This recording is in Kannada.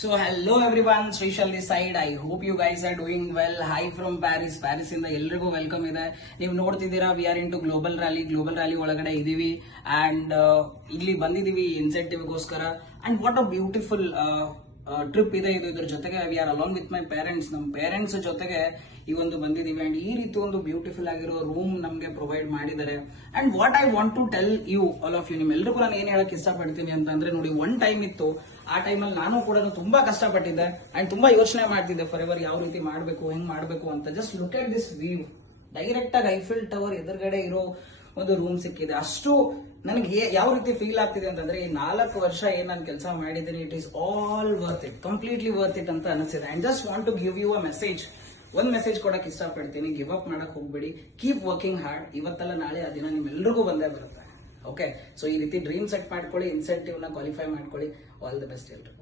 So hello everyone, Srishal this side. I hope you guys are doing well. Hi from Paris. Paris ಇಂದ ಎಲ್ರಿಗೂ ವೆಲ್ಕಮ್ ಇದೆ. ನೀವು ನೋಡ್ತಿದ್ದೀರಾ we are in to global rally ಒಳಗಡೆ ಇದೀವಿ ಅಂಡ್ ಇಲ್ಲಿ ಬಂದಿದೀವಿ ಇನ್ಸೆಂಟಿವ್ಗೋಸ್ಕರ and what a beautiful trip ಇದೆ ಇದು. ಇದ್ರ ಜೊತೆಗೆ we are along with my parents. ನಮ್ಮ ಪೇರೆಂಟ್ಸ್ ಜೊತೆಗೆ ಈ ಒಂದು ಬಂದಿದೀವಿ ಅಂಡ್ ಈ ರೀತಿ ಒಂದು ಬ್ಯೂಟಿಫುಲ್ ಆಗಿರೋ ರೂಮ್ ನಮಗೆ ಪ್ರೊವೈಡ್ ಮಾಡಿದ್ದಾರೆ. And what I want to tell you all of you, ನಿಮ್ಮೆಲ್ಲರಿಗೂ ನಾನು ಏನ್ ಹೇಳಕ್ ಇಷ್ಟಪಡ್ತೀನಿ ಅಂತಂದ್ರೆ, ನೋಡಿ ಒನ್ ಟೈಮ್ ಇತ್ತು, ಆ ಟೈಮಲ್ಲಿ ನಾನು ಕೂಡ ತುಂಬಾ ಕಷ್ಟಪಟ್ಟಿದ್ದೆ ಅಂಡ್ ತುಂಬಾ ಯೋಚನೆ ಮಾಡ್ತಿದ್ದೆ ಫಾರ್ ಎವರ್ ಯಾವ ರೀತಿ ಮಾಡ್ಬೇಕು, ಹೆಂಗ್ ಮಾಡ್ಬೇಕು ಅಂತ. Just look at this view. Direct ಆಗಿ ಐಫಿಲ್ ಟವರ್ ಎದುರುಗಡೆ ಇರೋ ಒಂದು ರೂಮ್ ಸಿಕ್ಕಿದೆ. ಅಷ್ಟು ನನಗೆ ಯಾವ ರೀತಿ ಫೀಲ್ ಆಗ್ತಿದೆ ಅಂತಂದ್ರೆ, ಈ 4 ವರ್ಷ ಏನ್ ನಾನು ಕೆಲಸ ಮಾಡಿದ್ದೀನಿ, it is all worth it, completely worth it ಅಂತ ಅನಿಸಿದೆ. And just want to give you a message. ಒಂದ್ ಮೆಸೇಜ್ ಕೊಡಕ್ ಇಷ್ಟಪಡ್ತೀನಿ, ಗಿವ್ ಅಪ್ ಮಾಡಕ್ ಹೋಗ್ಬೇಡಿ, ಕೀಪ್ ವರ್ಕಿಂಗ್ ಹಾರ್ಡ್. ಇವತ್ತಲ್ಲ ನಾಳೆ ಆ ದಿನ ನಿಮ್ಮೆಲ್ಲರಿಗೂ ಬಂದೇ ಬರುತ್ತೆ. ಓಕೆ, ಸೊ ಈ ರೀತಿ ಡ್ರೀಮ್ ಸೆಟ್ ಮಾಡ್ಕೊಳ್ಳಿ, ಇನ್ಸೆಂಟಿವ್ ನ ಕ್ವಾಲಿಫೈ ಮಾಡ್ಕೊಳ್ಳಿ. ಆಲ್ ದಿ ಬೆಸ್ಟ್ ಎಲ್ರು.